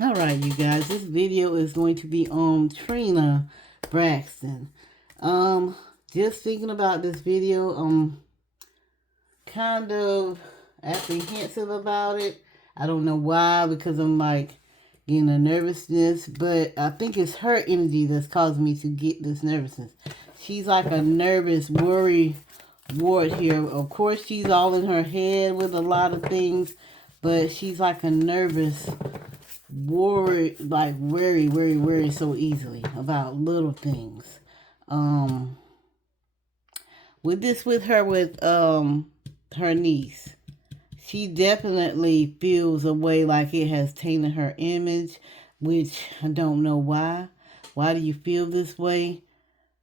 All right, you guys, this video is going to be on Trina Braxton. Um, just thinking about this video, kind of apprehensive about it. I don't know why, because I'm like getting a nervousness, but I think it's her energy that's causing me to get this nervousness. She's like a nervous worry ward here. Of course, she's all in her head with a lot of things, but she's like a nervous worry, like worry so easily about little things. Um, with her with her niece, she definitely feels a way like it has tainted her image, which I don't know why. Why do you feel this way,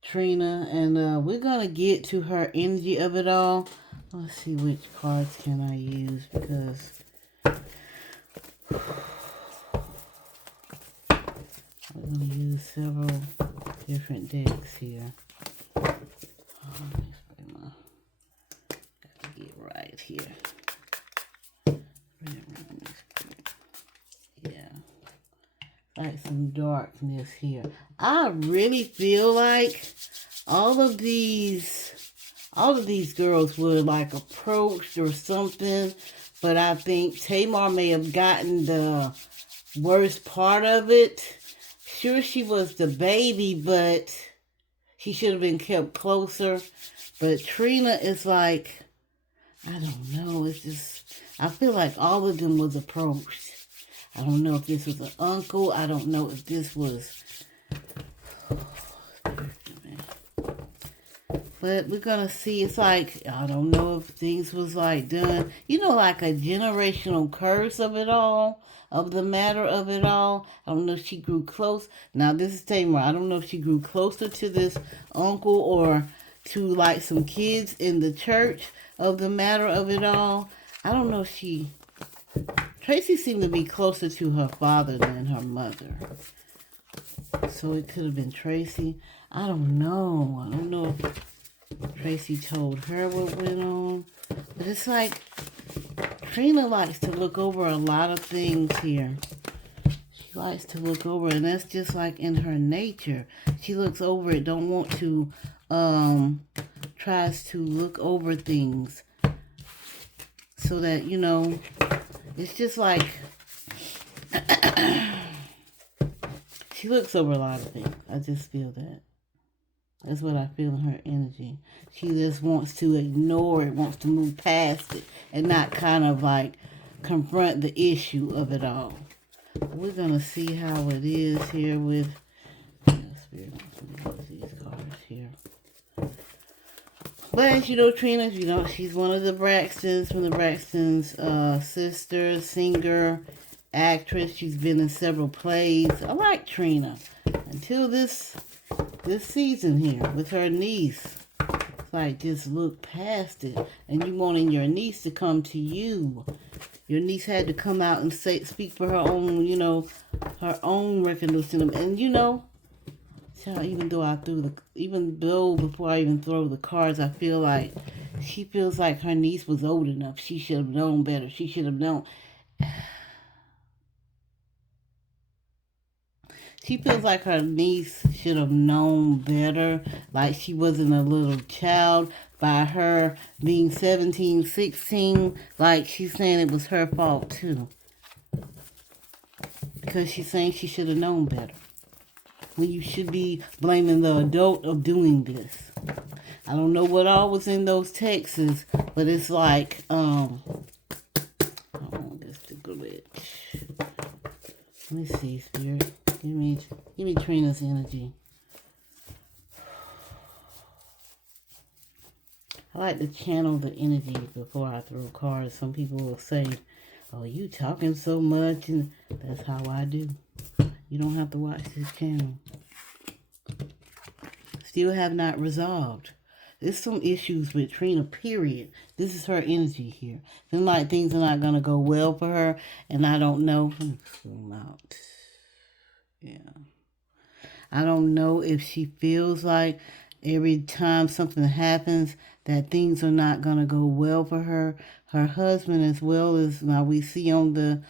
Trina? And we're gonna get to her energy of it all. Let's see which cards can I use because we're gonna use several different decks here. Got to get right here. Yeah, like some darkness here. I really feel like all of these girls were like approached or something, but I think Tamar may have gotten the worst part of it. Sure, she was the baby, but she should have been kept closer. But Trina is like, I don't know. It's just, I feel like all of them was approached. I don't know if this was an uncle. I don't know if this was... But we're going to see. It's like, I don't know if things was like done, like a generational curse of it all, of the matter of it all. I don't know if she grew close. Now, this is Tamar. I don't know if she grew closer to this uncle or to like some kids in the church of the matter of it all. I don't know if she... Tracy seemed to be closer to her father than her mother. So it could have been Tracy. I don't know. I don't know if Tracy told her what went on. But it's like Trina likes to look over a lot of things here. She likes to look over, and that's just like in her nature. She looks over it, don't want to, tries to look over things so that, it's just like she looks over a lot of things. I just feel that. That's what I feel in her energy. She just wants to ignore it, wants to move past it, and not kind of like confront the issue of it all. We're going to see how it is here with... Spirit wants me to use these cards here. But as you know, Trina, she's one of the Braxtons, from the Braxtons' sister, singer, actress. She's been in several plays. I like Trina until this season here with her niece. It's like, just look past it. And you wanting your niece to come to you. Your niece had to come out and speak for her own, her own recognition. And even though before I even throw the cards, I feel like she feels like her niece was old enough. She should have known better. She should have known. She feels like her niece should have known better, like she wasn't a little child by her being 17, 16, like she's saying it was her fault too. Because she's saying she should have known better. When you should be blaming the adult of doing this. I don't know what all was in those texts, but it's like, I want this to glitch. Let me see, Spirit. Give me Trina's energy. I like to channel the energy before I throw cards. Some people will say, oh, you talking so much, and that's how I do. You don't have to watch this channel. Still have not resolved. There's some issues with Trina, period. This is her energy here. Feeling like things are not going to go well for her, and I don't know. Let me zoom out. Yeah. I don't know if she feels like every time something happens that things are not going to go well for her. Her husband, as well as now we see on the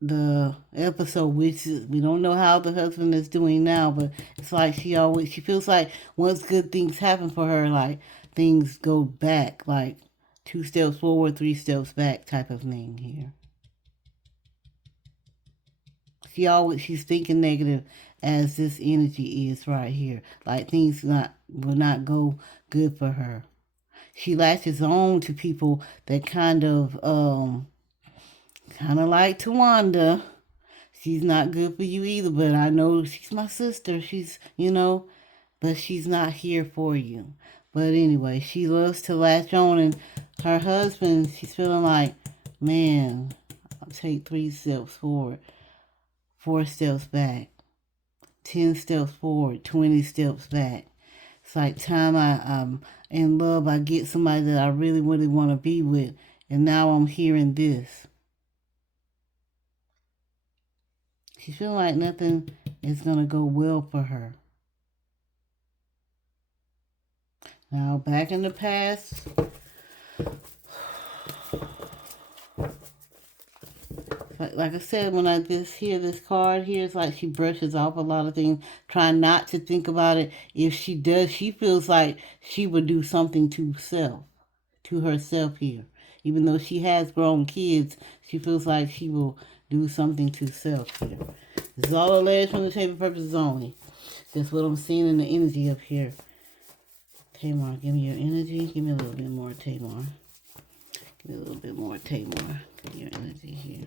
the episode, which is, we don't know how the husband is doing now, but it's like she feels like once good things happen for her, like things go back, like 2 steps forward, 3 steps back type of thing here. She's thinking negative as this energy is right here. Like things will not go good for her. She latches on to people that kind of like Tawanda. She's not good for you either, but I know she's my sister. But she's not here for you. But anyway, she loves to latch on, and her husband, she's feeling like, man, I'll take 3 steps forward, 4 steps back, 10 steps forward, 20 steps back. It's like time I'm in love, I get somebody that I really, really want to be with, and now I'm hearing this. She's feeling like nothing is going to go well for her. Now, back in the past, like I said, when I just hear this card here, it's like she brushes off a lot of things, trying not to think about it. If she does, she feels like she would do something to herself here. Even though she has grown kids, she feels like she will do something to self here. This is all alleged from the table purposes only. That's what I'm seeing in the energy up here. Tamar, give me your energy. Give me a little bit more, Tamar. Give me a little bit more, Tamar. Give me your energy here.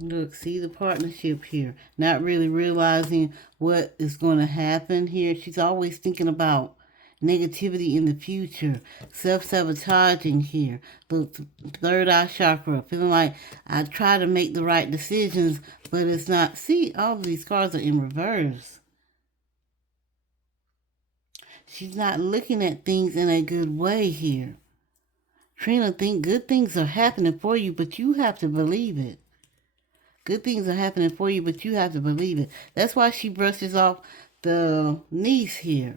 Look, see the partnership here. Not really realizing what is going to happen here. She's always thinking about negativity in the future. Self-sabotaging here. Look, third eye chakra. Feeling like I try to make the right decisions, but it's not. See, all of these cards are in reverse. She's not looking at things in a good way here. Trina, think good things are happening for you, but you have to believe it. Good things are happening for you, but you have to believe it. That's why she brushes off the niece here.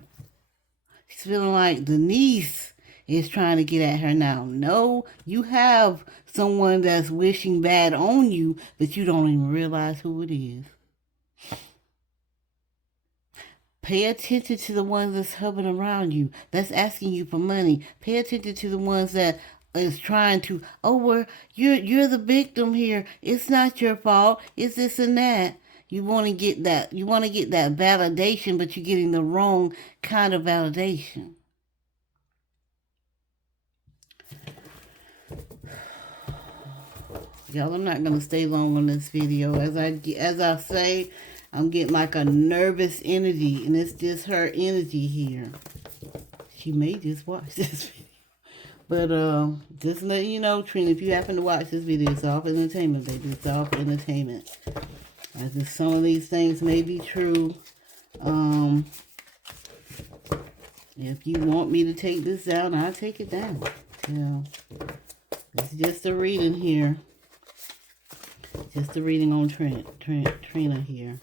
She's feeling like the niece is trying to get at her now. No, you have someone that's wishing bad on you, but you don't even realize who it is. Pay attention to the ones that's hovering around you, that's asking you for money. Pay attention to the ones that is trying to, you're the victim here. It's not your fault. It's this and that. You want to get that. You want to get that validation, but you're getting the wrong kind of validation. Y'all, I'm not gonna stay long on this video. As I say, I'm getting like a nervous energy, and it's just her energy here. She may just watch this video. But just letting you know, Trina, if you happen to watch this video, it's all for entertainment, baby. It's all for entertainment. As if some of these things may be true. If you want me to take this down, I'll take it down. Yeah. It's just a reading here. Just a reading on Trina here.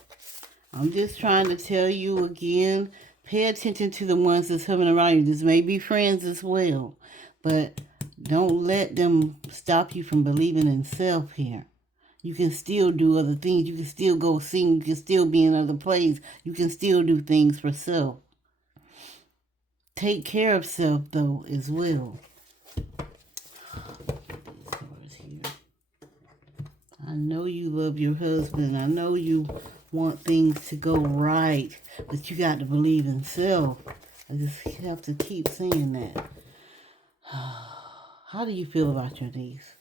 I'm just trying to tell you again, pay attention to the ones that's coming around you. This may be friends as well. But don't let them stop you from believing in self here. You can still do other things. You can still go sing. You can still be in other plays. You can still do things for self. Take care of self, though, as well. I know you love your husband. I know you want things to go right. But you got to believe in self. I just have to keep saying that. How do you feel about your niece?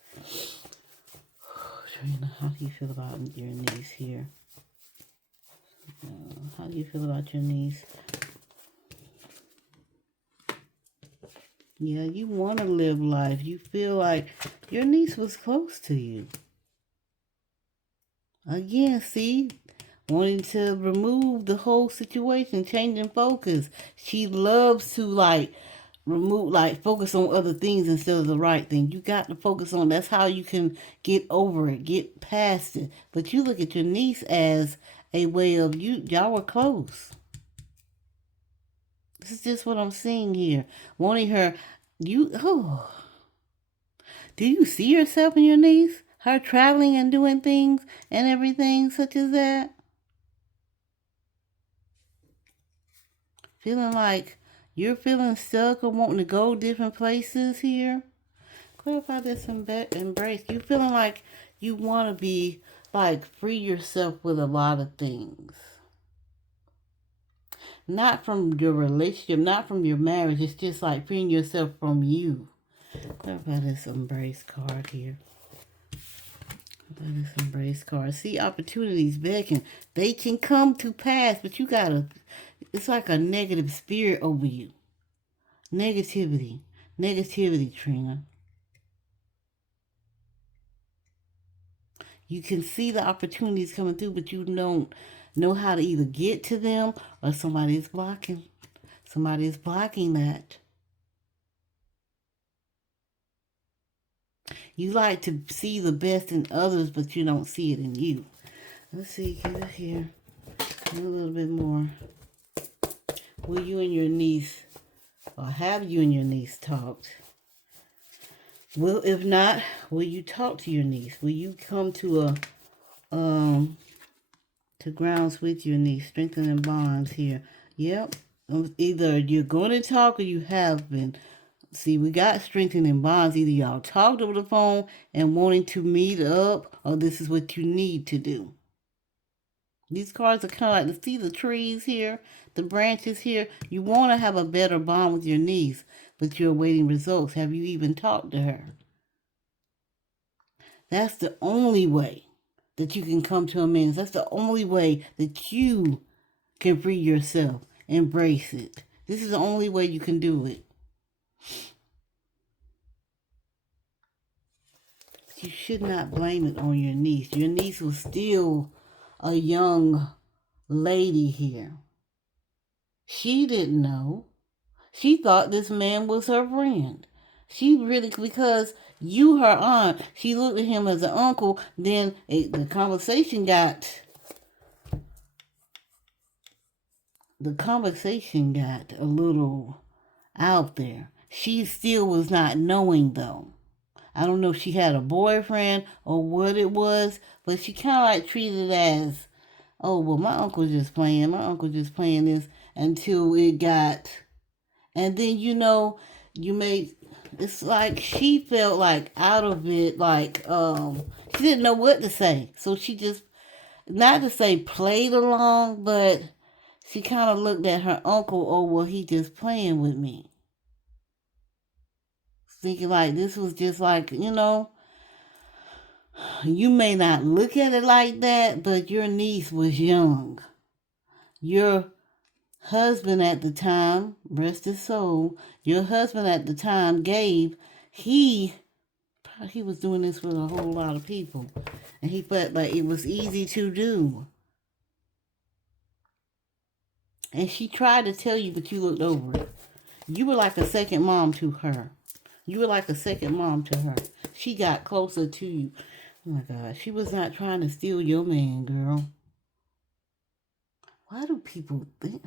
Trina, how do you feel about your niece here? How do you feel about your niece? Yeah, you want to live life. You feel like your niece was close to you. Again, see? Wanting to remove the whole situation, changing focus. She loves to focus on other things instead of the right thing. You got to focus on, that's how you can get over it, get past it. But you look at your niece as a way of, y'all were close. This is just what I'm seeing here. Wanting her, do you see yourself in your niece? Her traveling and doing things and everything such as that. Feeling like you're feeling stuck or wanting to go different places here. Clarify this embrace. You feeling like you want to be like free yourself with a lot of things. Not from your relationship, not from your marriage. It's just like freeing yourself from you. Clarify this embrace card here. Clarify this embrace card. See opportunities beckon. They can come to pass, but you gotta. It's like a negative spirit over you. Negativity. Negativity, Trina. You can see the opportunities coming through, but you don't know how to either get to them or somebody is blocking. Somebody is blocking that. You like to see the best in others, but you don't see it in you. Let's see, get it here. A little bit more. Will you and your niece, or have you and your niece talked? Well, if not, will you talk to your niece? Will you come to grounds with your niece, strengthening bonds here? Yep. Either you're going to talk or you have been. See, we got strengthening bonds. Either y'all talked over the phone and wanting to meet up, or this is what you need to do. These cards are kind of like, see the trees here, the branches here. You want to have a better bond with your niece, but you're awaiting results. Have you even talked to her? That's the only way that you can come to amends. That's the only way that you can free yourself. Embrace it. This is the only way you can do it. You should not blame it on your niece. Your niece was still a young lady here. She didn't know. She thought this man was her friend. She really, because you, her aunt, she looked at him as an uncle. Then the conversation got a little out there. She still was not knowing though. I don't know if she had a boyfriend or what it was, but she kind of like treated it as, oh, well, my uncle's just playing this until it got, and then, it's like she felt like out of it, like, she didn't know what to say. So she just, not to say played along, but she kind of looked at her uncle, oh, well, he just playing with me. Thinking like this was just like, you may not look at it like that, but your niece was young. Your husband at the time, rest his soul, your husband at the time he was doing this with a whole lot of people. And he felt like it was easy to do. And she tried to tell you, but you looked over it. You were like a second mom to her. She got closer to you. Oh my God, she was not trying to steal your man, girl. Why do people think,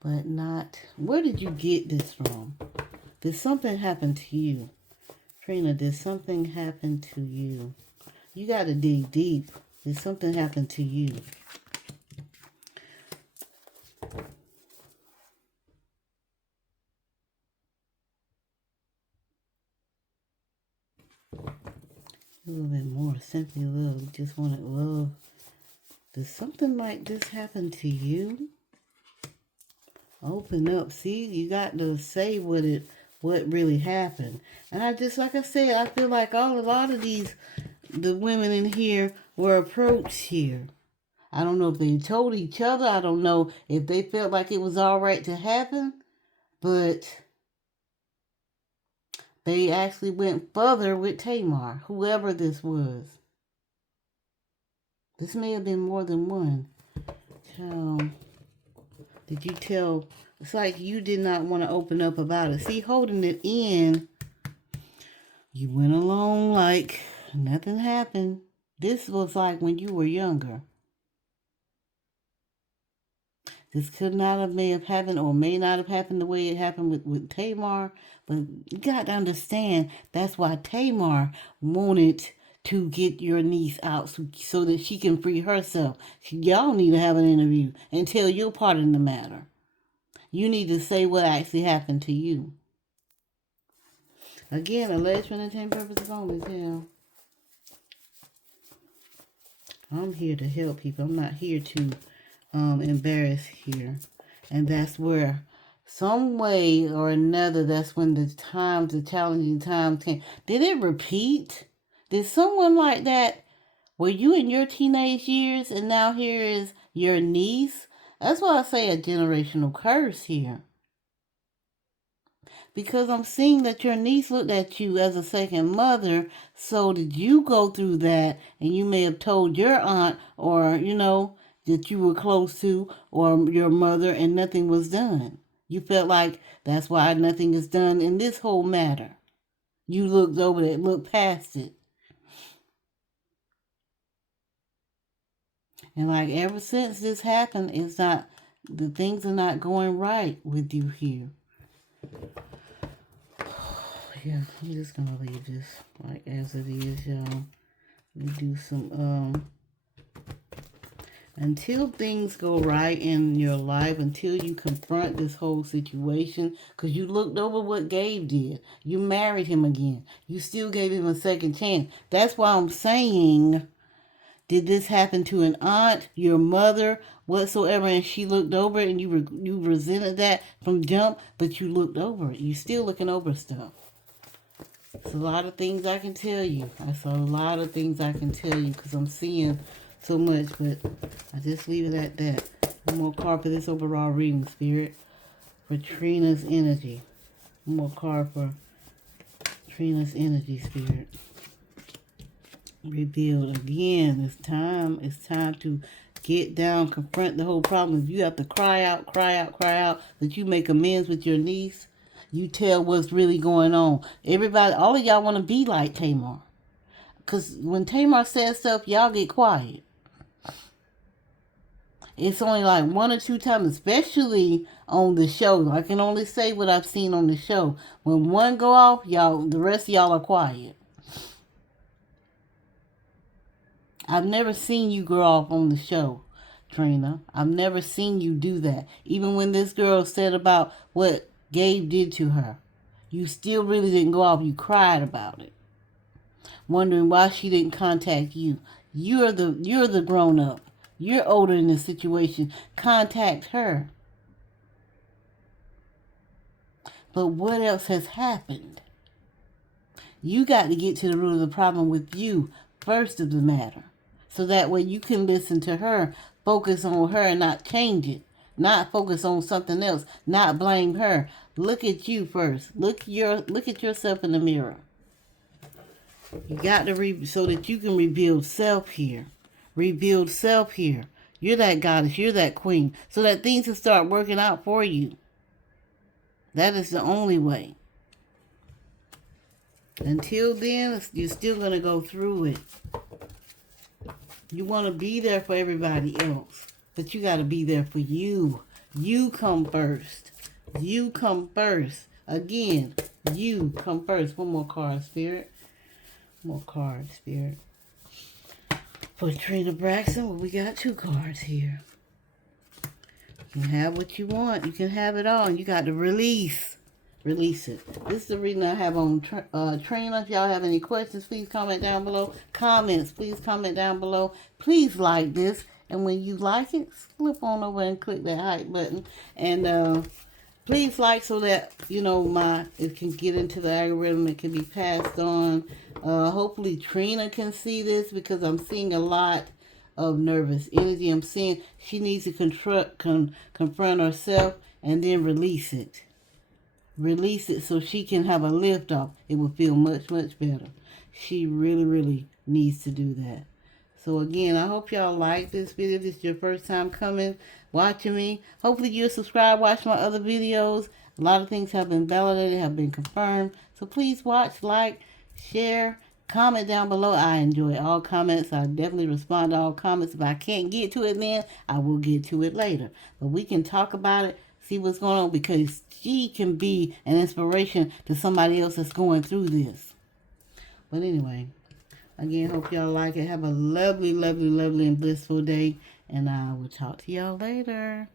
but not, where did you get this from? Did something happen to you? Trina, did something happen to you? You got to dig deep. Did something happen to you? A little bit more. Simply love. You just wanted love. Did something like this happen to you? Open up. See, you got to say what really happened. And I just, like I said, I feel like a lot of the women in here were approached here. I don't know if they told each other. I don't know if they felt like it was all right to happen. But they actually went further with Tamar, whoever this was. This may have been more than one. Did you tell? It's like you did not want to open up about it. See, holding it in, you went along like nothing happened. This was like when you were younger. This could not have may have happened or may not have happened the way it happened with Tamar. But you got to understand, that's why Tamar wanted to get your niece out so that she can free herself. Y'all need to have an interview and tell your part in the matter. You need to say what actually happened to you. Again, alleged for entertainment purposes only, too. I'm here to help people. I'm not here to embarrass here. And that's where, some way or another, that's when the challenging times came. Did it repeat? Did someone like that, were you in your teenage years and now here is your niece? That's why I say a generational curse here. Because I'm seeing that your niece looked at you as a second mother. So did you go through that, and you may have told your aunt or, that you were close to, or your mother, and nothing was done. You felt like that's why nothing is done in this whole matter. You looked over it, looked past it. And like ever since this happened, the things are not going right with you here. Yeah, I'm just gonna leave this like as it is, y'all. We do some until things go right in your life, until you confront this whole situation, because you looked over what Gabe did. You married him again. You still gave him a second chance. That's why I'm saying, did this happen to an aunt, your mother, whatsoever, and she looked over it and you resented that from jump, but you looked over it. You still looking over stuff. It's a lot of things I can tell you. That's a lot of things I can tell you because I'm seeing so much, but I just leave it at that. One more card for this overall reading, Spirit, for Trina's energy. One more card for Trina's energy, Spirit. Revealed again. It's time to get down, confront the whole problem. If you have to cry out, that you make amends with your niece. You tell what's really going on. Everybody, all of y'all want to be like Tamar. Because when Tamar says stuff, y'all get quiet. It's only like one or two times, especially on the show. I can only say what I've seen on the show. When one go off, the rest of y'all are quiet. I've never seen you go off on the show, Trina. I've never seen you do that. Even when this girl said about what Gabe did to her, you still really didn't go off. You cried about it, wondering why she didn't contact you. You're the grown up. You're older in this situation. Contact her. But what else has happened? You got to get to the root of the problem with you first of the matter. So that way you can listen to her, focus on her and not change it. Not focus on something else. Not blame her. Look at you first. Look at yourself in the mirror. You got to so that you can rebuild self here. Rebuild self here. You're that goddess. You're that queen. So that things will start working out for you. That is the only way. Until then, you're still going to go through it. You want to be there for everybody else. But you got to be there for you. You come first. You come first. Again, you come first. One more card, Spirit. One more card, Spirit. For Trina Braxton, well, we got 2 cards here. You can have what you want. You can have it all. And you got to release. Release it. This is the reading I have on Trina. If y'all have any questions, please comment down below. Comments, please comment down below. Please like this. And when you like it, flip on over and click that hype button. And please like so that, it can get into the algorithm. It can be passed on. Hopefully Trina can see this because I'm seeing a lot of nervous energy. I'm seeing she needs to confront herself and then release it. Release it so she can have a lift off. It will feel much, much better. She really, really needs to do that. So again, I hope y'all like this video. If this is your first time watching me. Hopefully you'll subscribe, watch my other videos. A lot of things have been validated, have been confirmed. So please watch, like, share, comment down below. I enjoy all comments. I definitely respond to all comments. If I can't get to it then, I will get to it later. But we can talk about it, see what's going on, because she can be an inspiration to somebody else that's going through this. But anyway, Again, hope y'all like it. Have a lovely, lovely, lovely, and blissful day. And I will talk to y'all later.